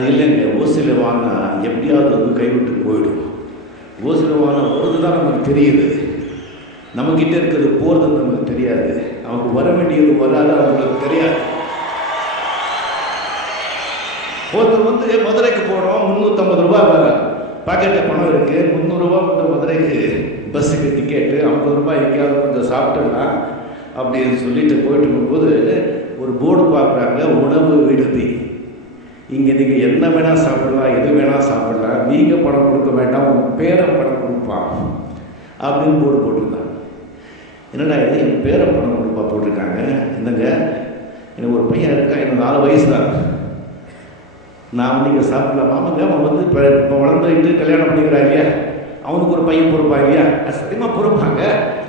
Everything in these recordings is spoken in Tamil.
அது இல்லைங்க. ஓசியில் வாங்கினா எப்படியாவது வந்து கைவிட்டு போயிடும். ஓசியில் வாங்கினா வருது தான் நமக்கு தெரியுது, நம்மக்கிட்ட இருக்கிறது போகிறதுன்னு நமக்கு தெரியாது. அவங்க வர வேண்டியது வராது, அவங்களுக்கு தெரியாது. ஒருத்தர் வந்து மதுரைக்கு போகிறோம், 350 ரூபா பாக்கெட்டில் பணம் இருக்குது, 300 ரூபா வந்து மதுரைக்கு பஸ்ஸுக்கு டிக்கெட்டு, 50 ரூபாய் எங்கேயாவது கொஞ்சம் சாப்பிட்டுடலாம் அப்படின்னு சொல்லிட்டு போயிட்டு இருக்கும்போது ஒரு போர்டு பார்க்குறாங்க, உணவு விடுதி. இங்கே நீங்கள் என்ன வேணால் சாப்பிடலாம், எது வேணால் சாப்பிடலாம், நீங்கள் பணம் கொடுக்க வேண்டாம், உங்கள் பேரை பணம் கொடுப்பான் அப்படின்னு போர்டு போட்டிருந்தாங்க. என்னடா இது, என் பேரை பணம் கொடுப்பா போட்டிருக்காங்க. என்னங்க, எனக்கு ஒரு பையன் இருக்கான், எனக்கு 4 வயசு தான், நான் நீங்கள் சாப்பிடலாம். ஆமாங்க, அவன் வந்து இப்போ வளர்ந்துட்டு கல்யாணம் பண்ணிக்கிறான் இல்லையா, அவனுக்கு ஒரு பையன் பொறுப்பான் இல்லையா, சத்தியமாக பொறுப்பாங்க,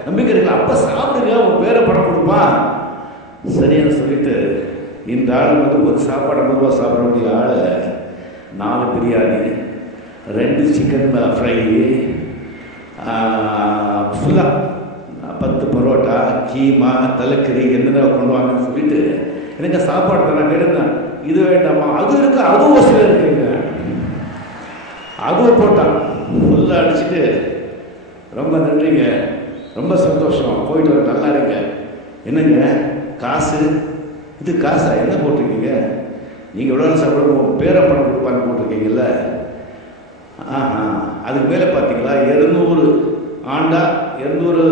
நம்பிக்கை இருக்குல்ல, அப்போ சாப்பிடுங்க, அவன் பேரை பணம் கொடுப்பான். சரின்னு சொல்லிட்டு இந்த ஆள் வந்து ஒரு சாப்பாடு 50 ரூபா சாப்பிட வேண்டிய ஆள் 4 பிரியாணி, 2 சிக்கன் ஃப்ரை, ஃபுல்லாக 10 பரோட்டா, கீமா, தலைக்கறி என்னென்ன கொண்டு வாங்கன்னு சொல்லிட்டு எனக்கு சாப்பாடு தான் நான் கேட்டேன். இது வேண்டாமா, அது இருக்கு, அதுவும் வசதியாக இருக்குங்க, அதுவும் போட்டான் ஃபுல்லாக அடிச்சுட்டு, ரொம்ப நன்றிங்க, ரொம்ப சந்தோஷம், போயிட்டு வர, நல்லா இருங்க. என்னங்க காசு, இது காசா, என்ன போட்டிருக்கீங்க, நீங்கள் எவ்வளோ சாப்பிடுவோம் பேரை பணம் கொடுப்பான்னு போட்டிருக்கீங்கல்ல. அதுக்கு மேலே பார்த்தீங்களா 200 ஆண்டா 200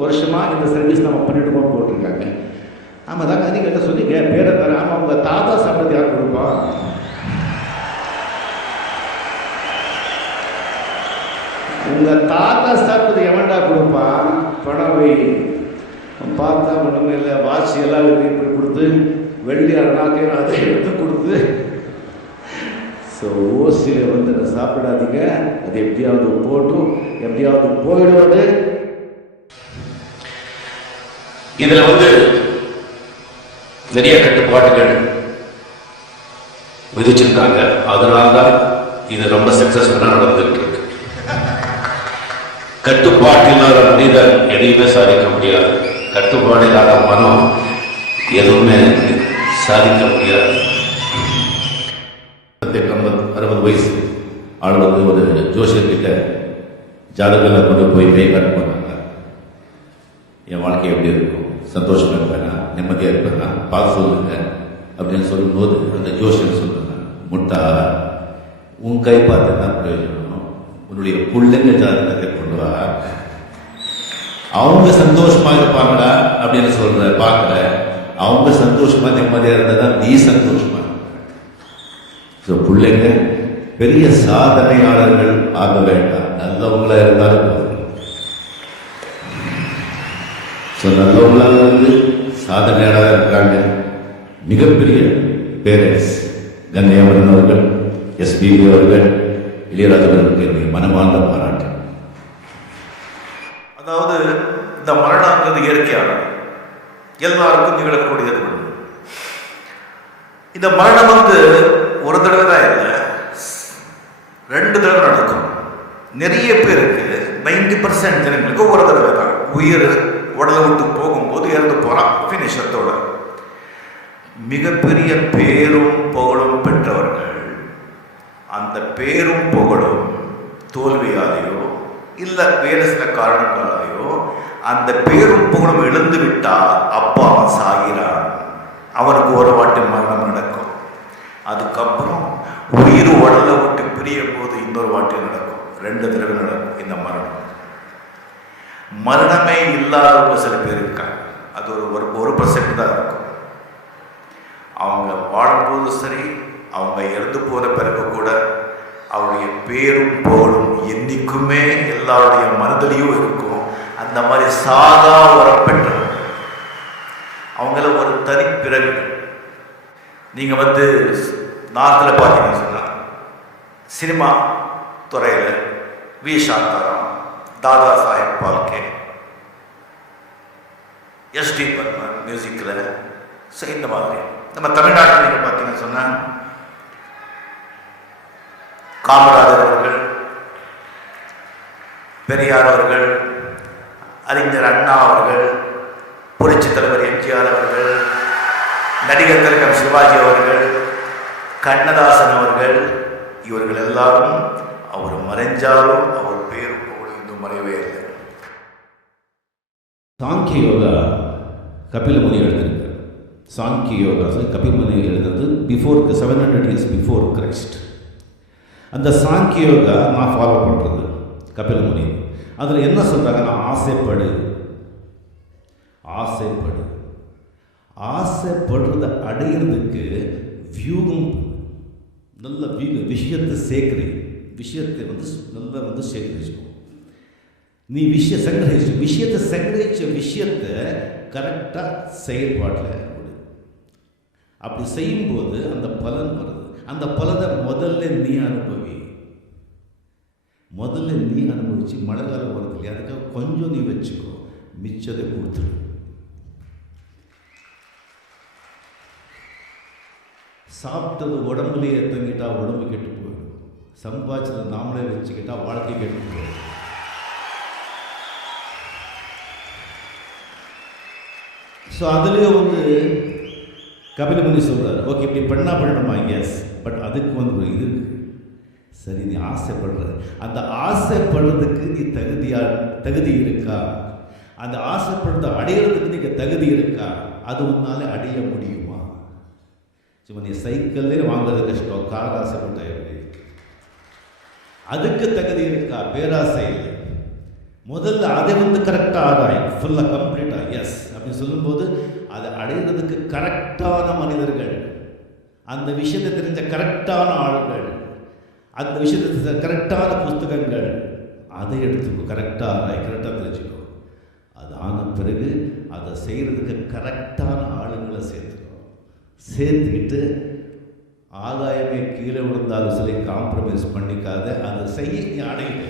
வருஷமாக இந்த சர்வீஸ் நம்ம பண்ணிட்டு போட்டிருக்காங்க. ஆமாம் தாங்க, நீங்கள் என்ன சொன்னீங்க பேரை தர. ஆமாம், உங்கள் தாத்தா சாப்பிட்றது யார் கொடுப்பான், உங்கள் தாத்தா சாப்பிட்றது எவன்டா கொடுப்பான், பணம் வை. பார்த்தா ஒன்றுமே இல்லை, வாட்சி எல்லாம் இப்படி கொடுத்து, வெள்ளி அருணாக்கையும் அதை எடுத்து கொடுத்து. ஸோ ஓசியில் வந்து அதை சாப்பிடாதீங்க, அது எப்படியாவது போட்டும், எப்படியாவது போயிடுவது. இதில் வந்து நிறைய கட்டுப்பாடுகள் விதிச்சிருக்காங்க, அதனால்தான் இது ரொம்ப சக்சஸ்ஃபுல்லாக நடந்துட்டு இருக்கு. கட்டுப்பாடு இல்லாத மனிதர் எதையுமே சாதிக்க முடியாது, கட்டுப்பாடு இல்லாத மனம் எதுவுமே சாதிக்க முடியாது. 60 வயசு ஆள் வந்து ஒரு ஜோசியர்கிட்ட ஜாதகங்களை கொண்டு போய் கை காட்ட போனாங்க. என் வாழ்க்கை எப்படி இருக்கும், சந்தோஷமா இருப்பேனா, நிம்மதியாக இருப்பேனா, பார்த்து சொல்லுங்க அப்படின்னு சொல்லும்போது அந்த ஜோசியர் சொல்லுங்க, முட்டா, உன் கை பார்த்து தான் பிரயோஜனம், உன்னுடைய பிள்ளைங்க ஜாதகத்தை கொண்டு வா, அவங்க சந்தோஷமா இருப்பாங்களா அப்படின்னு சொல்ற பார்க்கல, அவங்க சந்தோஷமா நிம்மதியா இருந்தா நீ சந்தோஷமா. பிள்ளைங்க பெரிய சாதனையாளர்கள் ஆக வேண்டாம், நல்லவங்களா இருந்தாலும் நல்லவங்களா இருந்து சாதனையாளராக இருக்காங்க. மிகப்பெரிய பேரண்ட்ஸ் கண்ணையவரன் அவர்கள், எஸ்பிபி அவர்கள், இளையராஜவர்களுக்கு என்னுடைய மனமார்ந்த பாராட்டு. அதாவது இந்த மரணங்கிறது இயற்கையானது, எல்லாருக்கும் நிகழக்கூடியது. இந்த மரணம் வந்து ஒரு தடவை தான் இல்லை, 2 தடவை நடக்கும். நிறைய பேருக்கு 90% ஜனங்களுக்கு ஒரு தடவை தான் உயிர் உடலை விட்டு போகும்போது இறந்து போறான், ஃபினிஷத்தோட. மிகப்பெரிய பேரும் புகழும் பெற்றவர்கள் அந்த பேரும் புகழும் தோல்வியாலேயோ இல்லை வேறு சில காரணங்களாலேயோ அந்த பேரும் புகழும் இழந்து விட்டால் அப்பா அவன் சாகிறான், அவனுக்கு ஒரு வாட்டி மரணம் நடக்கும். அதுக்கப்புறம் உயிர் உடலை விட்டு பிரியும் போது இன்னொரு வாட்டி நடக்கும், 2 தடவை நடக்கும் இந்த மரணம். மரணமே இல்லாதவங்க சில பேர் இருக்காங்க, அது ஒரு 1% தான் இருக்கும். அவங்க வாழும்போது சரி, அவங்க இறந்து போன பிறகு கூட அவருடைய பேரும் புகழும் என்னைக்குமே எல்லாருடைய மனதிலையும் இருக்கும். அந்த மாதிரி சாதா வரப்பெற்றவங்க, அவங்கள ஒரு தனி பிறகு. நீங்க வந்து நார்த்தில் பார்த்தீங்கன்னு சொன்னா சினிமா துறையில் வி சாந்தாராம், தாதா சாஹேப் பால்கே, எஸ்டி பர்மன் மியூசிக்கில். ஸோ இந்த மாதிரி நம்ம தமிழ்நாட்டில் நீங்கள் பார்த்தீங்கன்னு சொன்னால் காமராஜர் அவர்கள், பெரியார் அவர்கள், அறிஞர் அண்ணா அவர்கள், புரட்சி தலைவர் எம்ஜிஆர் அவர்கள், நடிகர் திலகம் சிவாஜி அவர்கள், கண்ணதாசன் அவர்கள், இவர்கள் எல்லாரும் அவர் மறைஞ்சாலும் அவர் பேர் இன்னும் மறையவே இல்லை. சாங்கிய யோகா கபிலமுனி எழுதியிருக்கார். சாங்கிய யோகா கபிலமுனி எழுதுறது பிஃபோர் 700 years பிஃபோர் கிரைஸ்ட். அந்த சாங்கிய யோகா நான் ஃபாலோ பண்ணுறது கபிலமுனி. அதில் என்ன சொல்கிறாங்கன்னா, ஆசைப்படு ஆசைப்படு ஆசைப்படுறதை அடையிறதுக்கு வியூகம், நல்ல விஷயத்தை சேர்க்குறீங்க, விஷயத்தை நல்லா சேகரிச்சுக்கணும். நீ விஷயத்தை சேகரிச்ச விஷயத்தை கரெக்டாக செயல்பாட்டில் அப்படி செய்யும்போது அந்த பலன் வருது. அந்த பலனை முதல்ல நீ அனுபவிச்சு மழை காலம் வருது இல்லையா, அதுக்காக கொஞ்சம் நீ வச்சுக்கோ, மிச்சத்தை கொடுத்துரு. சாப்பிட்டது உடம்புலேயே தங்கிட்டா உடம்பு கெட்டு போயிடும். சம்பாதிச்சதை நாமளே வச்சுக்கிட்டா வாழ்க்கை கெட்டு போயிடும். ஸோ அதுலேயே கபிலமுனி சொல்கிறார், ஓகே இப்படி பண்ணணுமா, எஸ், பட் அதுக்கு ஒரு இது இருக்குது. சரி, நீ ஆசைப்படுற, அந்த ஆசைப்படுறதுக்கு நீ தகுதி இருக்கா? அந்த ஆசைப்படுறத அடையிறதுக்கு நீ தகுதி இருக்கா? அது உன்னால அடைய முடியுமா? சும்மா நீ சைக்கிள்லே வாங்குறது கஷ்டம், கார் ஆசைப்பட்ட அதுக்கு தகுதி இருக்கா? பேராசை இல்லை. முதல்ல அதை கரெக்டாக ஆராய், ஃபுல்லாக கம்ப்ளீட்டாக எஸ் அப்படின்னு சொல்லும்போது அதை அடைகிறதுக்கு கரெக்டான மனிதர்கள், அந்த விஷயத்தை தெரிஞ்ச கரெக்டான ஆளுகள், அந்த விஷயத்தை கரெக்டான புஸ்தகங்கள், அதை எடுத்துக்கோ, கரெக்டாக ஆராய், கரெக்டாக தெரிஞ்சுக்கோ. அது ஆன பிறகு அதை செய்கிறதுக்கு கரெக்டான ஆளுங்களை சேர்த்துக்கிட்டு ஆதாயமே கீழே விழுந்தாலும் சரி காம்ப்ரமைஸ் பண்ணிக்காத அதை செய்ய நீ அடையிற.